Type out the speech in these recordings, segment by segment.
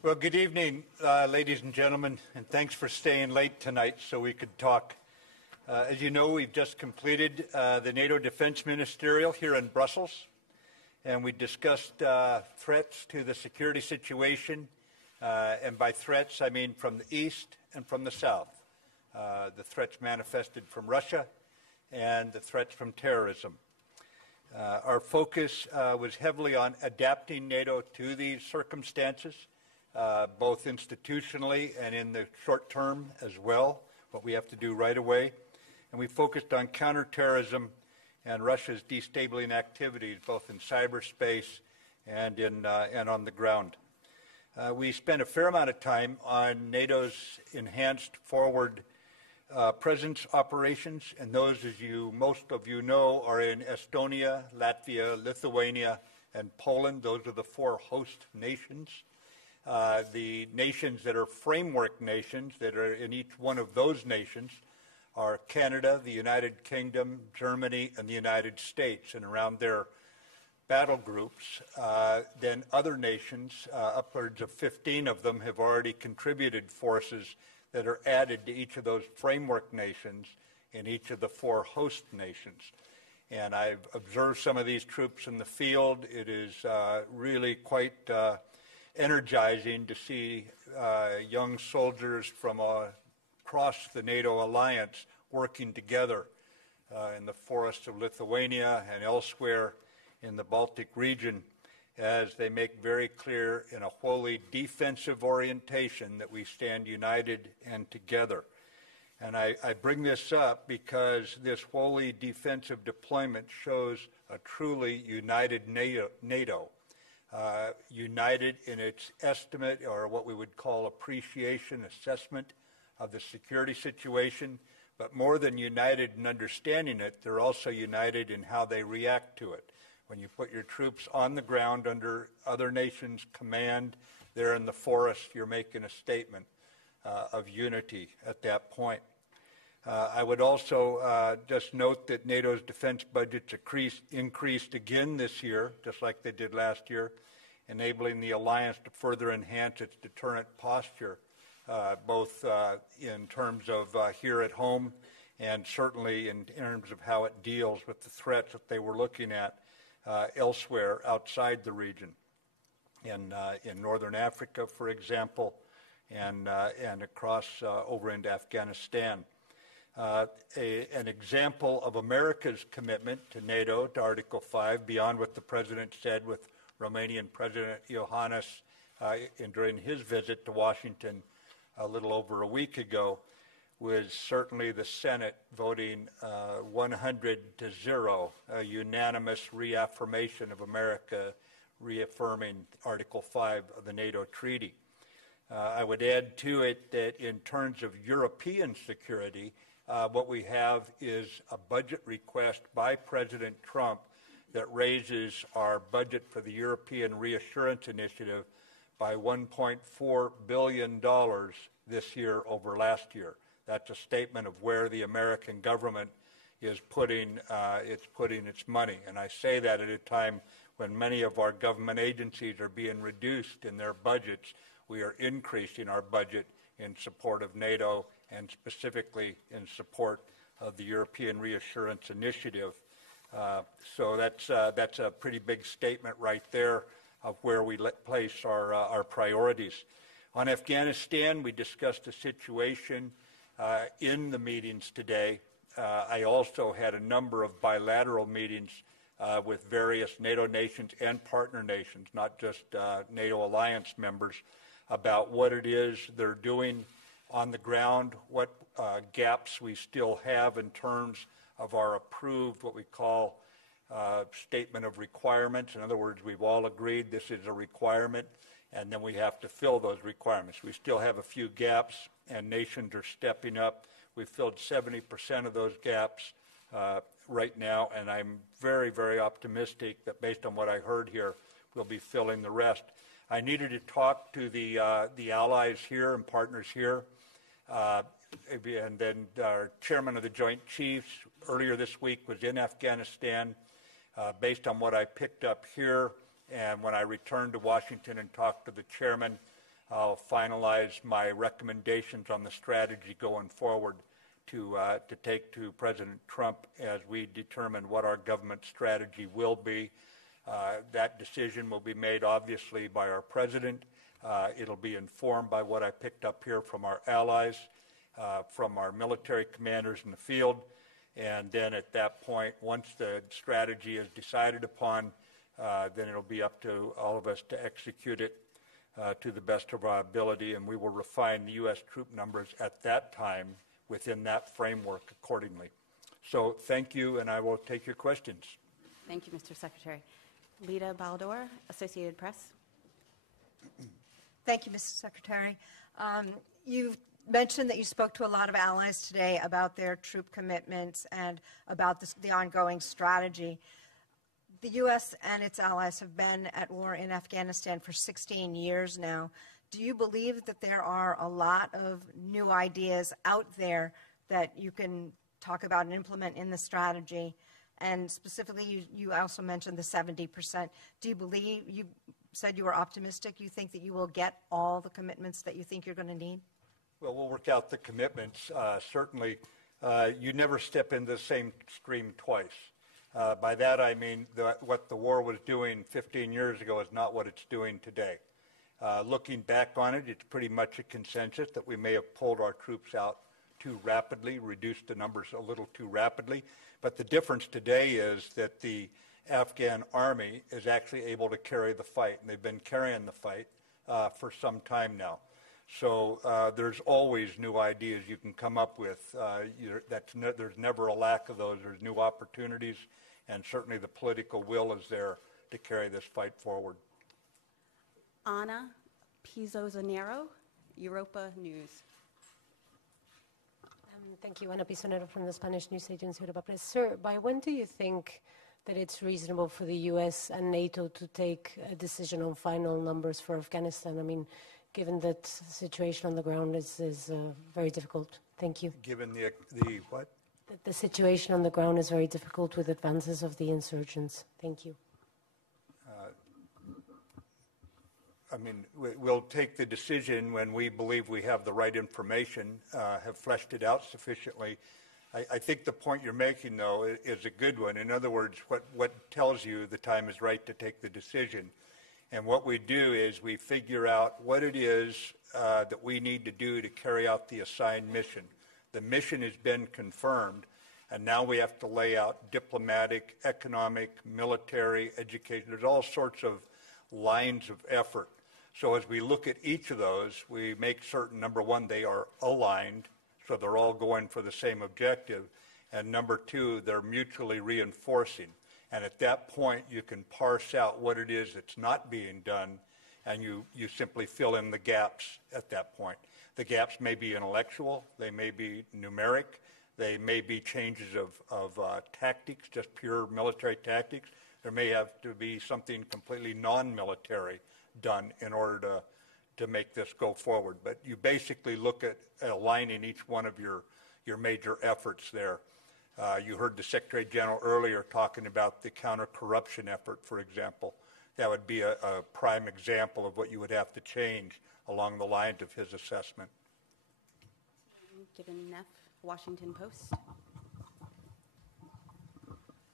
Well, good evening, ladies and gentlemen, and thanks for staying late tonight so we could talk. As you know, we've just completed the NATO Defense Ministerial here in Brussels, and we discussed threats to the security situation, and by threats I mean from the east and from the south, the threats manifested from Russia and the threats from terrorism. Our focus was heavily on adapting NATO to these circumstances, both institutionally and in the short term as well, what we have to do right away. And we focused on counterterrorism and Russia's destabilizing activities, both in cyberspace and on the ground. We spent a fair amount of time on NATO's enhanced forward presence operations, and those, as most of you know, are in Estonia, Latvia, Lithuania, and Poland. Those are the 4 host nations. The nations that are framework nations that are in each one of those nations are Canada, the United Kingdom, Germany, and the United States. And around their battle groups, then other nations, upwards of 15 of them, have already contributed forces that are added to each of those framework nations in each of the 4 host nations. And I've observed some of these troops in the field. It is really quite energizing to see young soldiers from across the NATO alliance working together in the forests of Lithuania and elsewhere in the Baltic region, as they make very clear in a wholly defensive orientation that we stand united and together. And I bring this up because this wholly defensive deployment shows a truly united NATO. United in its estimate, or what we would call appreciation, assessment of the security situation, but more than united in understanding it, they're also united in how they react to it. When you put your troops on the ground under other nations' command, there in the forest, you're making a statement of unity at that point. I would also just note that NATO's defense budgets increased again this year, just like they did last year, enabling the alliance to further enhance its deterrent posture, both in terms of here at home and certainly in terms of how it deals with the threats that they were looking at elsewhere outside the region, in northern Africa, for example, and across over into Afghanistan. An example of America's commitment to NATO, to Article 5, beyond what the President said with Romanian President Iohannis during his visit to Washington a little over a week ago, was certainly the Senate voting 100-0, a unanimous reaffirmation of America reaffirming Article 5 of the NATO Treaty. I would add to it that in terms of European security, what we have is a budget request by President Trump that raises our budget for the European Reassurance Initiative by $1.4 billion this year over last year. That's a statement of where the American government is putting its money. And I say that at a time when many of our government agencies are being reduced in their budgets. We are increasing our budget in support of NATO and specifically in support of the European Reassurance Initiative. So that's a pretty big statement right there of where we place our priorities. On Afghanistan, we discussed the situation in the meetings today. I also had a number of bilateral meetings with various NATO nations and partner nations, not just NATO alliance members, about what it is they're doing on the ground, what gaps we still have in terms of our approved, what we call statement of requirements. In other words, we've all agreed this is a requirement, and then we have to fill those requirements. We still have a few gaps, and nations are stepping up. We've filled 70% of those gaps right now, and I'm very, very optimistic that based on what I heard here, we'll be filling the rest. I needed to talk to the allies here and partners here, and then our chairman of the Joint Chiefs earlier this week was in Afghanistan. Based on what I picked up here, and when I returned to Washington and talked to the chairman, I'll finalize my recommendations on the strategy going forward to take to President Trump as we determine what our government strategy will be. That decision will be made, obviously, by our president. It'll be informed by what I picked up here from our allies, from our military commanders in the field. And then at that point, once the strategy is decided upon, then it'll be up to all of us to execute it to the best of our ability, and we will refine the U.S. troop numbers at that time within that framework accordingly. So thank you, and I will take your questions. Thank you, Mr. Secretary. Lita Baldor, Associated Press. Thank you, Mr. Secretary. You've mentioned that you spoke to a lot of allies today about their troop commitments and about the ongoing strategy. The U.S. and its allies have been at war in Afghanistan for 16 years now. Do you believe that there are a lot of new ideas out there that you can talk about and implement in the strategy? And specifically, you also mentioned the 70%. Do you believe, you said you were optimistic, you think that you will get all the commitments that you think you're going to need? Well, we'll work out the commitments. Certainly, you never step into the same stream twice. By that I mean what the war was doing 15 years ago is not what it's doing today. Looking back on it, it's pretty much a consensus that we may have pulled our troops out too rapidly, reduced the numbers a little too rapidly. But the difference today is that the Afghan army is actually able to carry the fight, and they've been carrying the fight for some time now. So there's always new ideas you can come up with. There's never a lack of those. There's new opportunities, and certainly the political will is there to carry this fight forward. Ana Pisonero, Europa News. Thank you. Ana Pisonero from the Spanish news agency Europa Press. Sir, by when do you think that it's reasonable for the U.S. and NATO to take a decision on final numbers for Afghanistan? I mean, given that the situation on the ground is very difficult. Thank you. Given the what? That the situation on the ground is very difficult with advances of the insurgents. Thank you. I mean, we'll take the decision when we believe we have the right information, have fleshed it out sufficiently. I think the point you're making, though, is a good one. In other words, what tells you the time is right to take the decision. And what we do is we figure out what it is that we need to do to carry out the assigned mission. The mission has been confirmed, and now we have to lay out diplomatic, economic, military, education. There's all sorts of lines of effort. So as we look at each of those, we make certain, number one, they are aligned, so they're all going for the same objective, and number two, they're mutually reinforcing. And at that point, you can parse out what it is that's not being done, and you simply fill in the gaps at that point. The gaps may be intellectual, they may be numeric, they may be changes of tactics, just pure military tactics. There may have to be something completely non-military done in order to make this go forward. But you basically look at aligning each one of your major efforts there. You heard the Secretary General earlier talking about the counter-corruption effort, for example. That would be a prime example of what you would have to change along the lines of his assessment. Given Neff, Washington Post.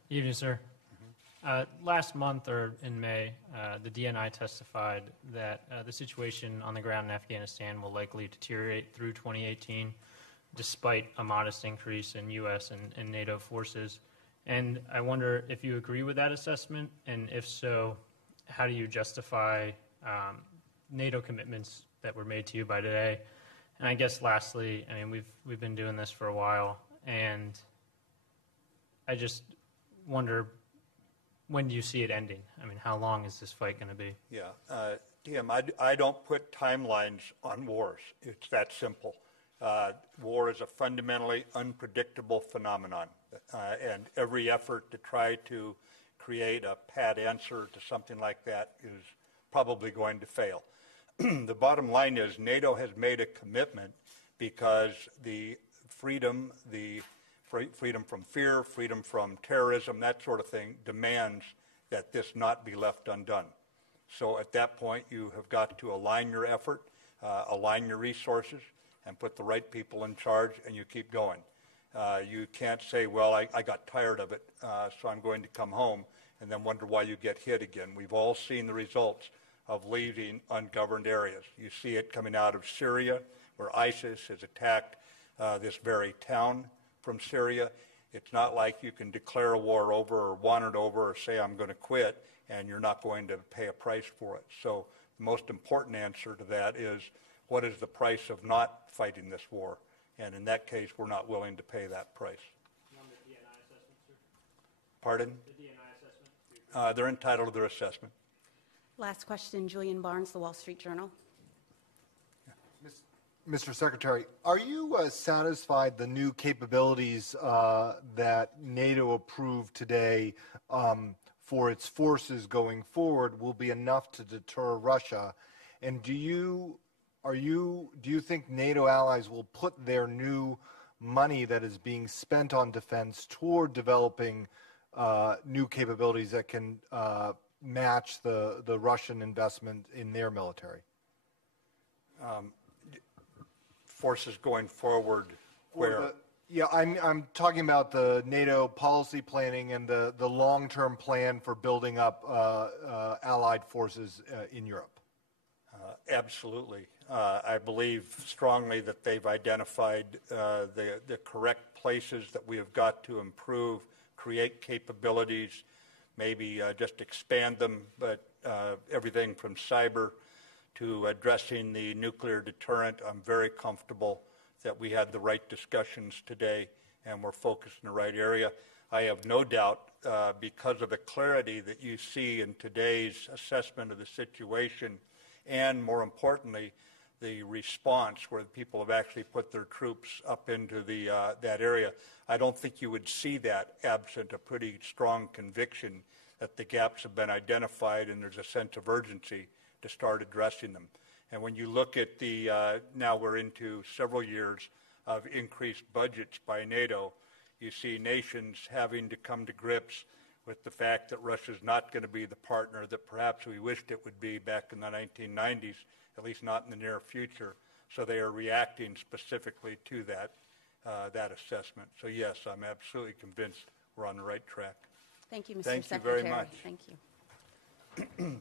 Evening, sir. Last month, or in May, the DNI testified that the situation on the ground in Afghanistan will likely deteriorate through 2018, despite a modest increase in U.S. and NATO forces. And I wonder if you agree with that assessment, and if so, how do you justify NATO commitments that were made to you by today? And I guess lastly, I mean, we've been doing this for a while, and I just wonder, when do you see it ending? I mean, how long is this fight going to be? Yeah, Tim, I don't put timelines on wars. It's that simple. War is a fundamentally unpredictable phenomenon, and every effort to try to create a pat answer to something like that is probably going to fail. The bottom line is NATO has made a commitment because the freedom from fear, freedom from terrorism, that sort of thing, demands that this not be left undone. So at that point, you have got to align your effort, align your resources and put the right people in charge, and you keep going. You can't say, well, I got tired of it, so I'm going to come home, and then wonder why you get hit again. We've all seen the results of leaving ungoverned areas. You see it coming out of Syria, where ISIS has attacked this very town from Syria. It's not like you can declare a war over or want it over or say I'm going to quit and you're not going to pay a price for it. So the most important answer to that is, what is the price of not fighting this war? And in that case, we're not willing to pay that price. On the DNI assessment, sir? Pardon? The DNI assessment? They're entitled to their assessment. Last question, Julian Barnes, The Wall Street Journal. Mr. Secretary, are you satisfied the new capabilities that NATO approved today for its forces going forward will be enough to deter Russia? And do you think NATO allies will put their new money that is being spent on defense toward developing new capabilities that can match the Russian investment in their military? Forces going forward where? Yeah, I'm talking about the NATO policy planning and the long-term plan for building up allied forces in Europe. Absolutely. I believe strongly that they've identified the correct places that we have got to improve, create capabilities, maybe just expand them, but everything from cyber to addressing the nuclear deterrent. I'm very comfortable that we had the right discussions today and we're focused in the right area. I have no doubt, because of the clarity that you see in today's assessment of the situation, and more importantly, the response where people have actually put their troops up into that area, I don't think you would see that absent a pretty strong conviction that the gaps have been identified and there's a sense of urgency to start addressing them. And when you look at now we're into several years of increased budgets by NATO, you see nations having to come to grips with the fact that Russia's not going to be the partner that perhaps we wished it would be back in the 1990s, at least not in the near future. So they are reacting specifically to that assessment. So yes, I'm absolutely convinced we're on the right track. Thank you, Mr. Thank you Secretary. very much. Thank you.